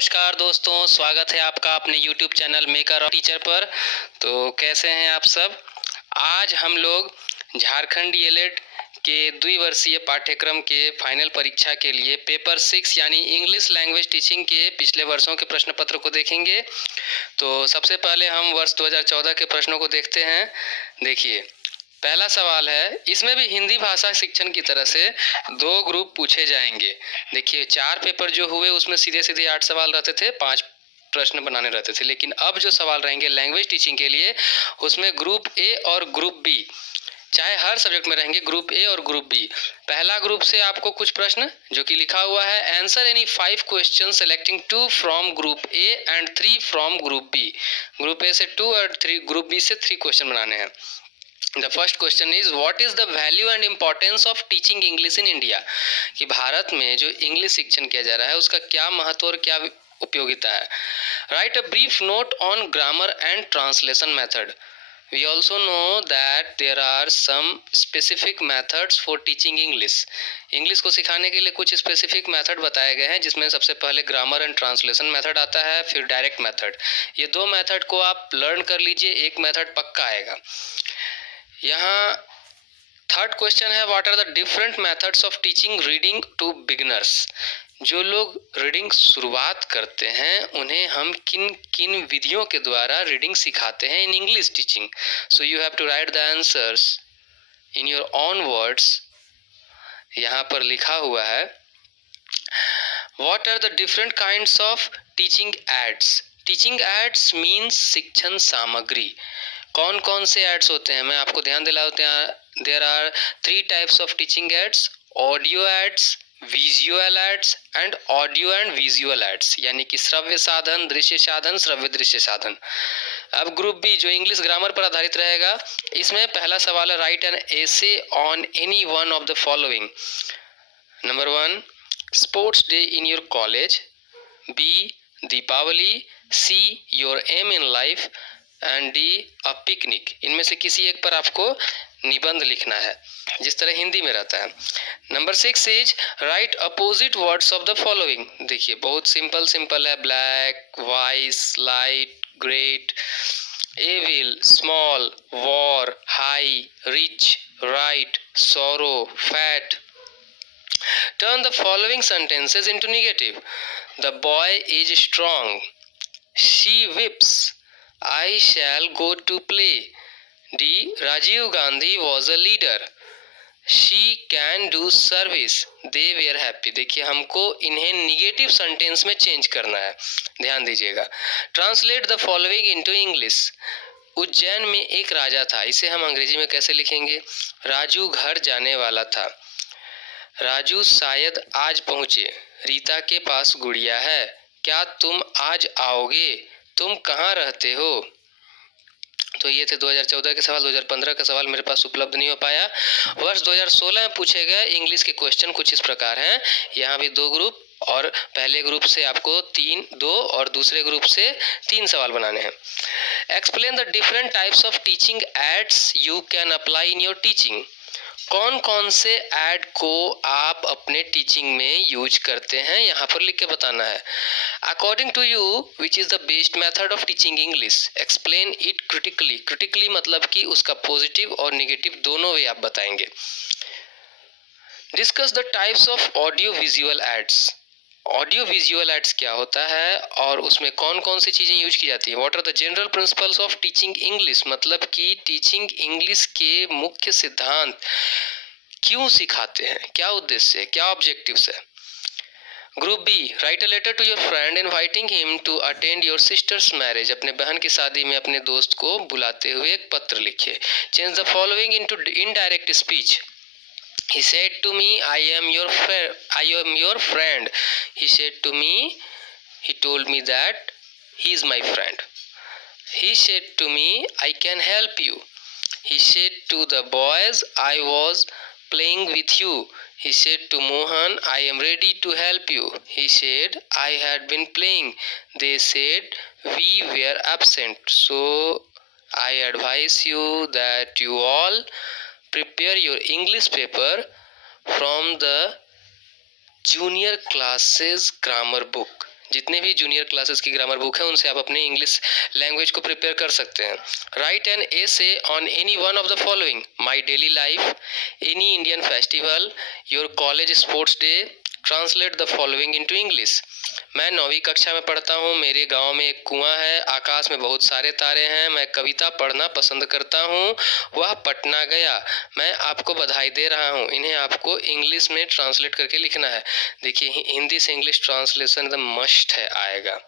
नमस्कार दोस्तों, स्वागत है आपका अपने YouTube चैनल मेकर और टीचर पर। तो कैसे हैं आप सब। आज हम लोग झारखंड डीएलएड के द्विवर्षीय पाठ्यक्रम के फाइनल परीक्षा के लिए पेपर 6 यानी इंग्लिश लैंग्वेज टीचिंग के पिछले वर्षों के प्रश्न पत्र को देखेंगे। तो सबसे पहले हम वर्ष 2014 के प्रश्नों को देखते हैं। देखिए, पहला सवाल है, इसमें भी हिंदी भाषा शिक्षण की तरह से 2 ग्रुप पूछे जाएंगे। देखिए, 4 पेपर जो हुए उसमें सीधे सीधे 8 सवाल रहते थे, 5 प्रश्न बनाने रहते थे, लेकिन अब जो सवाल रहेंगे लैंग्वेज टीचिंग के लिए उसमें ग्रुप ए और ग्रुप बी, चाहे हर सब्जेक्ट में रहेंगे ग्रुप ए और ग्रुप बी। पहला ग्रुप से आपको कुछ प्रश्न जो कि लिखा हुआ है, answer any 5 question selecting 2 from group A and 3 from group B. Group A से 2 और 3 ग्रुप बी से 3 क्वेश्चन बनाने हैं। The first question is what is the value and importance of teaching English in India. कि भारत में जो English शिक्षण किया जा रहा है उसका क्या महत्व और क्या उपयोगिता है। Write a brief note on grammar and translation method. We also know that there are some specific methods for teaching English. English को सिखाने के लिए कुछ स्पेसिफिक मेथड बताए गए हैं, जिसमें सबसे पहले ग्रामर एंड ट्रांसलेशन मेथड आता है, फिर डायरेक्ट मेथड। ये 2 मेथड को आप लर्न कर लीजिए, एक मेथड पक्का आएगा। यहाँ थर्ड क्वेश्चन है, what are the different methods of teaching reading to beginners. जो लोग रीडिंग शुरुआत करते हैं उन्हें हम किन किन विधियों के द्वारा रीडिंग सिखाते हैं in English teaching. So you have to write the answers in your own words. यहाँ पर लिखा हुआ है, what are the different kinds of teaching aids. Teaching aids means शिक्षण सामग्री। कौन कौन से एड्स होते हैं मैं आपको ध्यान दिलाते हैं। There are 3 types of teaching aids, audio aids, visual aids and audio and visual aids, यानी कि श्रव्य साधन, दृश्य साधन, श्रव्य दृश्य साधन। अब ग्रुप बी जो इंग्लिश ग्रामर पर आधारित रहेगा, इसमें पहला सवाल है, write an essay on any one of the following. Number 1, sports day in your college, B Deepawali, C your aim in life and D a picnic. इनमें से किसी एक पर आपको निबंध लिखना है, जिस तरह हिंदी में रहता है। Number 6 is write opposite words of the following. देखिए, बहुत सिंपल है, black, vice, light, great, evil, small, war, high, rich, right, sorrow, fat. Turn the following sentences into negative. The boy is strong. She whips. I shall go to play. D. Rajiv Gandhi was a leader. She can do service. They were happy. देखिए, हमको इन्हें negative sentence में change करना है, ध्यान दीजिएगा। Translate the following into English. Ujjain में एक राजा था, इसे हम अंग्रेजी में कैसे लिखेंगे। राजू घर जाने वाला था। राजू शायद आज पहुंचे। रीता के पास गुड़िया है। क्या तुम आज आओगे। तुम कहाँ रहते हो। तो ये थे 2014 के सवाल। 2015 का सवाल मेरे पास उपलब्ध नहीं हो पाया। वर्ष 2016 में पूछे गए इंग्लिश के क्वेश्चन कुछ इस प्रकार हैं। यहाँ भी 2 ग्रुप, और पहले ग्रुप से आपको 2 और दूसरे ग्रुप से 3 सवाल बनाने हैं। Explain the different types of teaching ads you can apply in your teaching. कौन कौन से ऐड को आप अपने टीचिंग में यूज करते हैं, यहाँ पर लिख के बताना है। According to you which is the best method of teaching English, explain it critically. Critically मतलब कि उसका पॉजिटिव और नेगेटिव दोनों वे आप बताएंगे। Discuss the types of audio visual ads. Audio visual ads क्या होता है और उसमें कौन कौन सी चीज़ें यूज की जाती है। What are the general principles of teaching English, मतलब कि टीचिंग इंग्लिश के मुख्य सिद्धांत क्यों सिखाते हैं, क्या उद्देश्य है, क्या ऑब्जेक्टिव्स है। Group B, write a letter to your friend inviting him to attend your sister's marriage. अपने बहन की शादी में अपने दोस्त को बुलाते हुए एक पत्र लिखिए। Change the following into indirect speech. He said to me, I am your friend. He said to me, he told me that he is my friend. He said to me, I can help you. He said to the boys, I was playing with you. He said to Mohan, I am ready to help you. He said, I had been playing. They said, we were absent. So I advise you that you all prepare your English paper from the junior classes grammar book. जितने भी junior classes की grammar book है उनसे आप अपने English language को prepare कर सकते हैं। Right an essay on any one of the following: my daily life, any Indian festival, your college sports day, translate the following into English. मैं 9वीं कक्षा में पढ़ता हूँ, मेरे गांव में एक कुआं है, आकाश में बहुत सारे तारे हैं, मैं कविता पढ़ना पसंद करता हूँ, वह पटना गया, मैं आपको बधाई दे रहा हूँ। इन्हें आपको इंग्लिश में ट्रांसलेट करके लिखना है। देखिए हिंदी से इंग्लिश ट्रांसलेशन एकदम मस्ट है, आएगा।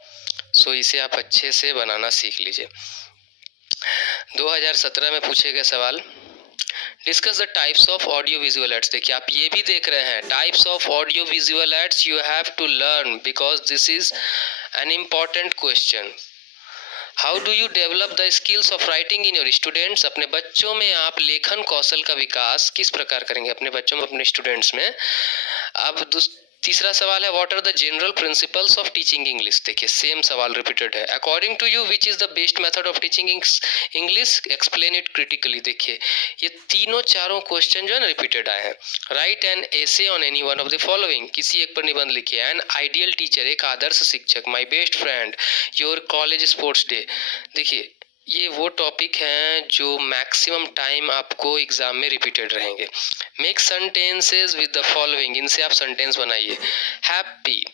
सो इसे आप अच्छे से बनाना सीख लीजिए। 2017 में पूछे गए सवाल: discuss the types of audio visual aids. देखिए आप ये भी देख रहे हैं, types of audio visual aids you have to learn because this is an important question. How do you develop the skills of writing in your students. अपने बच्चों में आप लेखन कौशल का विकास किस प्रकार करेंगे, अपने बच्चों में, अपने स्टूडेंट्स में। अब तीसरा सवाल है, what are the general principles of teaching English. देखिए सेम सवाल रिपीटेड है। According to you which is the best method of teaching English, explain it critically. देखिए ये तीनों चारों क्वेश्चन जो है ना रिपीटेड आए हैं। Right an essay on any one of the following, किसी एक पर निबंध लिखिए। एन आइडियल टीचर, एक आदर्श शिक्षक। My best friend, your college sports day. देखिए ये वो टॉपिक हैं जो मैक्सिमम टाइम आपको एग्जाम में रिपीटेड रहेंगे। Make sentences with the following, इनसे आप सेंटेंस बनाइए। Happy,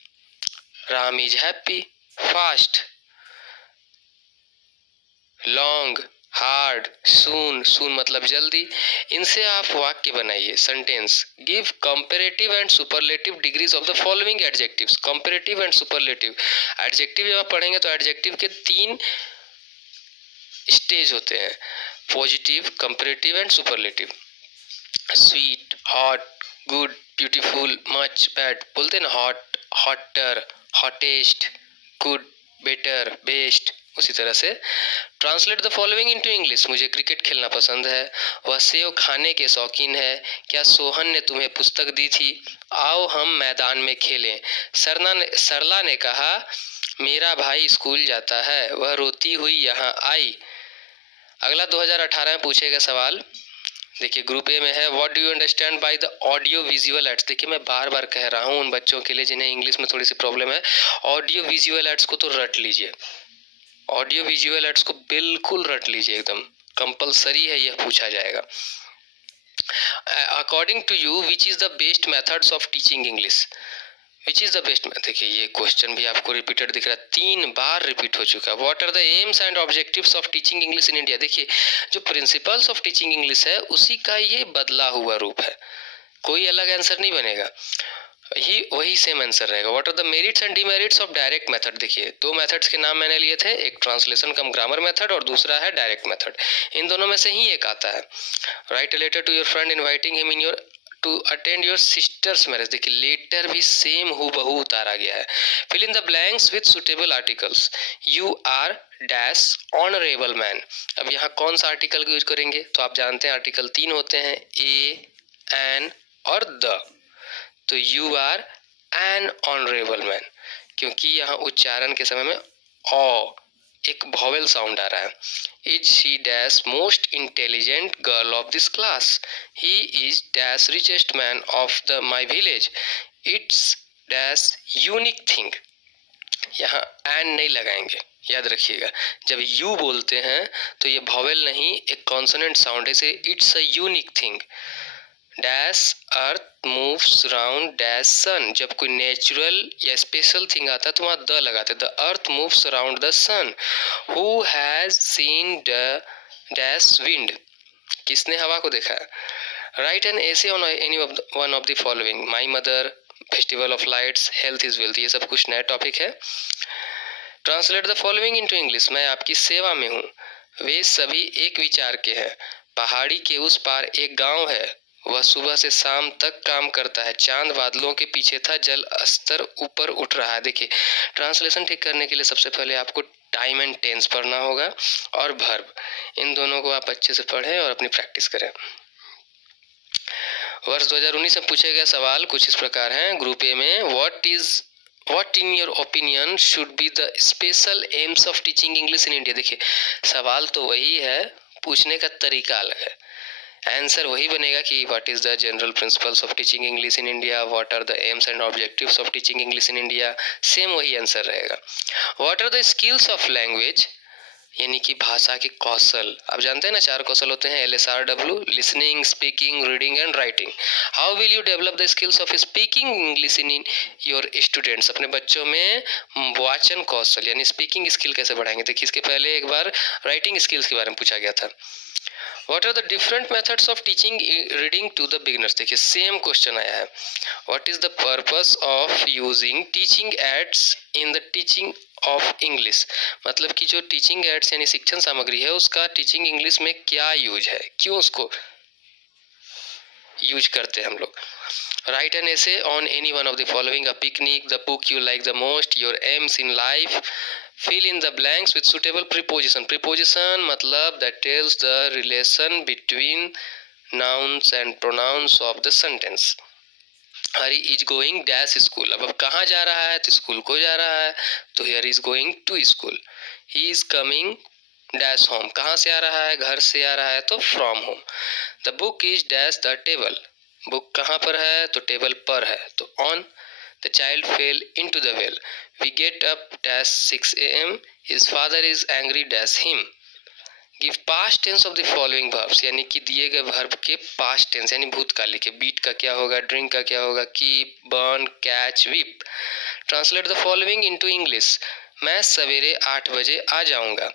Ram is happy. Fast, long, hard, soon, soon मतलब जल्दी। इनसे आप वाक्य बनाइए, sentence. Give comparative and superlative degrees of the following adjectives. Comparative and superlative, adjective जब आप पढ़ेंगे तो एडजेक्टिव के 3 स्टेज होते हैं: positive, comparative and superlative. Sweet, hot, good, beautiful, much, bad बोलते हैं ना। Hot, hotter, hottest, good, better, best. उसी तरह से translate the following into English. मुझे क्रिकेट खेलना पसंद है, वह सेव खाने के शौकीन है, क्या सोहन ने तुम्हें पुस्तक दी थी, आओ हम मैदान में खेलें। सरला ने कहा मेरा भाई स्कूल जाता है, वह रोती हुई यहाँ आई। अगला 2018 में पूछे गए सवाल, देखिए ग्रुप ए में है, what do you understand by the audio visual aids. देखिए मैं बार बार कह रहा हूँ उन बच्चों के लिए जिन्हें इंग्लिश में थोड़ी सी प्रॉब्लम है, ऑडियो विजुअल एड्स को तो रट लीजिए। ऑडियो विजुअल एड्स को बिल्कुल रट लीजिए, एकदम कंपलसरी है, यह पूछा जाएगा। According to you which is the best methods of teaching English. Which is the best. देखिए ये क्वेश्चन भी आपको रिपीटेड दिख रहा है, 3 बार रिपीट हो चुका है। What are the aims and objectives of teaching English in India. देखिए जो प्रिंसिपल्स ऑफ टीचिंग इंग्लिश है उसी का ये बदला हुआ रूप है, कोई अलग आंसर नहीं बनेगा, वही सेम आंसर रहेगा। What are the merits and demerits of direct method. देखिए 2 मेथड्स के नाम मैंने लिए थे, एक ट्रांसलेशन कम ग्रामर मेथड और दूसरा है डायरेक्ट मेथड। इन दोनों में से ही एक आता है। Write a letter to your friend inviting him in your to attend your sister's marriage. देखिए लेटर भी सेम हूबहू उतारा गया है। Fill in the blanks with suitable articles. You are dash honourable man. अब यहाँ कौन सा आर्टिकल यूज करेंगे, तो आप जानते हैं आर्टिकल 3 होते हैं, ए, एन और द। तो you are an honourable man, क्योंकि यहाँ उच्चारण के समय में ओ एक वॉवेल साउंड आ रहा है। Is she dash most intelligent girl of this class. He is dash richest man of the my village. It's dash unique thing. यहाँ एन नहीं लगाएंगे, याद रखिएगा। जब यू बोलते हैं तो ये वॉवेल नहीं, एक कॉन्सोनेंट साउंड है, इसे it's a unique thing. Dash earth moves round dash sun. जब कोई नेचुरल या स्पेशल थिंग आता है तो वहाँ द लगाते, the earth moves around the sun. Who has seen the dash wind. किसने हवा को देखा। Write an essay on any one of the following. My mother, festival of lights, health is wealth. ये सब कुछ नया टॉपिक है। Translate the following into English. मैं आपकी सेवा में हूँ, वे सभी एक विचार के हैं। पहाड़ी के उस पार एक गांव है, वह सुबह से शाम तक काम करता है। चांद बादलों के पीछे था, जल स्तर ऊपर उठ रहा है। देखिए ट्रांसलेशन ठीक करने के लिए सबसे पहले आपको टाइम एंड टेंस पढ़ना होगा और वर्ब, इन दोनों को आप अच्छे से पढ़ें और अपनी प्रैक्टिस करें। वर्ष 2019 में पूछे गए सवाल कुछ इस प्रकार हैं। ग्रुप ए में, what in your opinion should be the special AIIMS of teaching English in India. देखिए सवाल तो वही है, पूछने का तरीका अलग है। आंसर वही बनेगा कि what is the general principles of teaching English in India, what are the aims and objectives of teaching English in India, same वही आंसर रहेगा। What are the skills of language, यानी कि भाषा के कौशल। आप जानते हैं ना 4 कौशल होते हैं, LSRW, listening, speaking, reading and writing. How will you develop the skills of speaking English in your students, अपने बच्चों में वाचन कौशल यानी स्पीकिंग स्किल कैसे बढ़ाएंगे। देखिए इसके पहले एक बार राइटिंग स्किल्स के बारे में पूछा गया था। What are the different methods of teaching reading to the beginners, देखिए सेम क्वेश्चन आया है। What is the purpose of using teaching aids in the teaching of English, मतलब कि जो टीचिंग एड्स यानी शिक्षण सामग्री है उसका टीचिंग इंग्लिश में क्या यूज है, क्यों उसको यूज करते हैं हम लोग। Right an essay on any one of the following, a picnic, the book you like the most, your AIIMS in life, fill in the blanks with suitable preposition। preposition मतलब that tells the relation between nouns and pronouns of the sentence। Hari is going dash school, अब कहाँ जा रहा है तो school को जा रहा है, तो here is going to school। he is coming dash home, कहाँ से आ रहा है, घर से आ रहा है तो from home। the book is dash the table, book कहाँ पर है तो टेबल पर है तो on। The child fell into the well, we get up dash 6 a.m, his father is angry dash him। give past tense of the following verbs, यानी कि दिए गए वर्ब के past tense यानी भूतकाल लिखे। beat का क्या होगा, drink का क्या होगा, keep, burn, catch, whip। translate the following into English, मैं सवेरे 8 बजे आ जाऊंगा,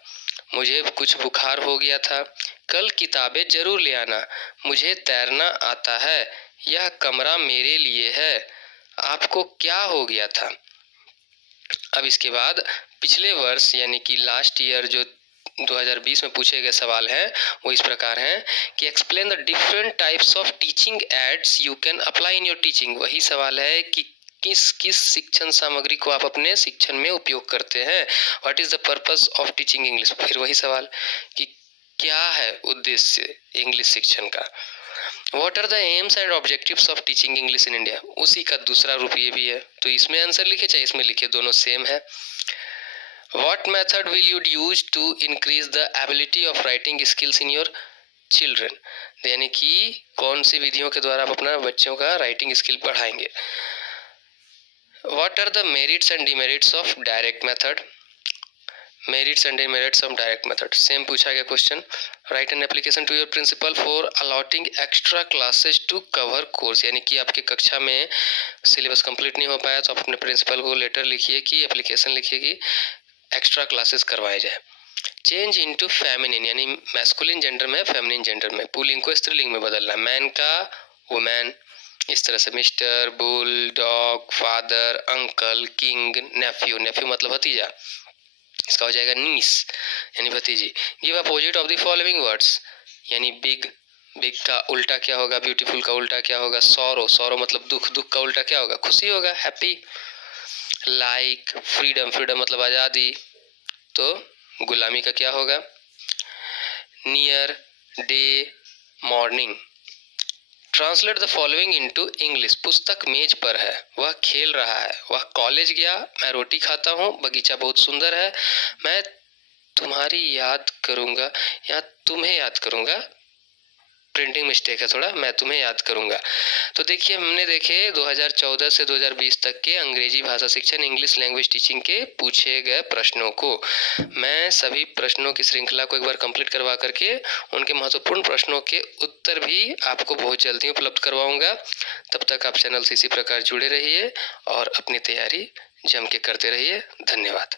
मुझे कुछ बुखार हो गया था, कल किताबें जरूर ले आना, मुझे तैरना आता है, यह कमरा मेरे लिए है, आपको क्या हो गया था। अब इसके बाद पिछले वर्ष यानी कि लास्ट ईयर जो 2020 में पूछे गए सवाल हैं वो इस प्रकार हैं कि explain the different types of teaching ads you can apply in your teaching. वही सवाल है कि किस किस शिक्षण सामग्री को आप अपने शिक्षण में उपयोग करते हैं। What is the purpose of teaching English, फिर वही सवाल कि क्या है उद्देश्य इंग्लिश शिक्षण का। What are the aims and objectives of teaching English in India, उसी का दूसरा रूप ये भी है, तो इसमें आंसर लिखे चाहे इसमें लिखे, दोनों सेम है। What method will you use to increase the ability of writing skills in your children, यानी कि कौन सी विधियों के द्वारा आप अपना बच्चों का राइटिंग स्किल बढ़ाएंगे। What are the merits and demerits of direct method, merits and demerits of direct method, same पूछा गया question. Write an application to your principal for allotting extra classes to cover course, यानी कि आपकी कक्षा में syllabus complete नहीं हो पाया तो आप अपने प्रिंसिपल को लेटर लिखिए कि एप्लीकेशन लिखिए कि एक्स्ट्रा क्लासेस करवाए जाए। चेंज इनटू फेमिनिन, यानी मैस्कुलिन जेंडर में फेमिनिन जेंडर में, पुलिंग को स्त्रीलिंग में बदलना, मैन का वुमेन, इस तरह से mister, bull, dog, father, uncle, king, nephew, nephew मतलब भतीजा, इसका हो जाएगा नीस यानी भतीजी। Give opposite of the following words, यानी बिग, बिग का उल्टा क्या होगा, ब्यूटीफुल का उल्टा क्या होगा, सॉरो, सॉरो मतलब दुख, दुख का उल्टा क्या होगा, खुशी होगा, हैप्पी। लाइक, फ्रीडम, फ्रीडम मतलब आज़ादी, तो गुलामी का क्या होगा, near, day, morning. Translate the following into English, पुस्तक मेज पर है, वह खेल रहा है, वह कॉलेज गया, मैं रोटी खाता हूँ, बगीचा बहुत सुंदर है, मैं तुम्हारी याद करूँगा, यहाँ तुम्हें याद करूँगा, प्रिंटिंग मिस्टेक है थोड़ा, मैं तुम्हें याद करूँगा। तो देखिए हमने देखे 2014 से 2020 तक के अंग्रेजी भाषा शिक्षण इंग्लिश लैंग्वेज टीचिंग के पूछे गए प्रश्नों को। मैं सभी प्रश्नों की श्रृंखला को एक बार कंप्लीट करवा करके उनके महत्वपूर्ण प्रश्नों के उत्तर भी आपको बहुत जल्दी उपलब्ध करवाऊंगा। तब तक आप चैनल से इसी प्रकार जुड़े रहिए और अपनी तैयारी जम के करते रहिए। धन्यवाद।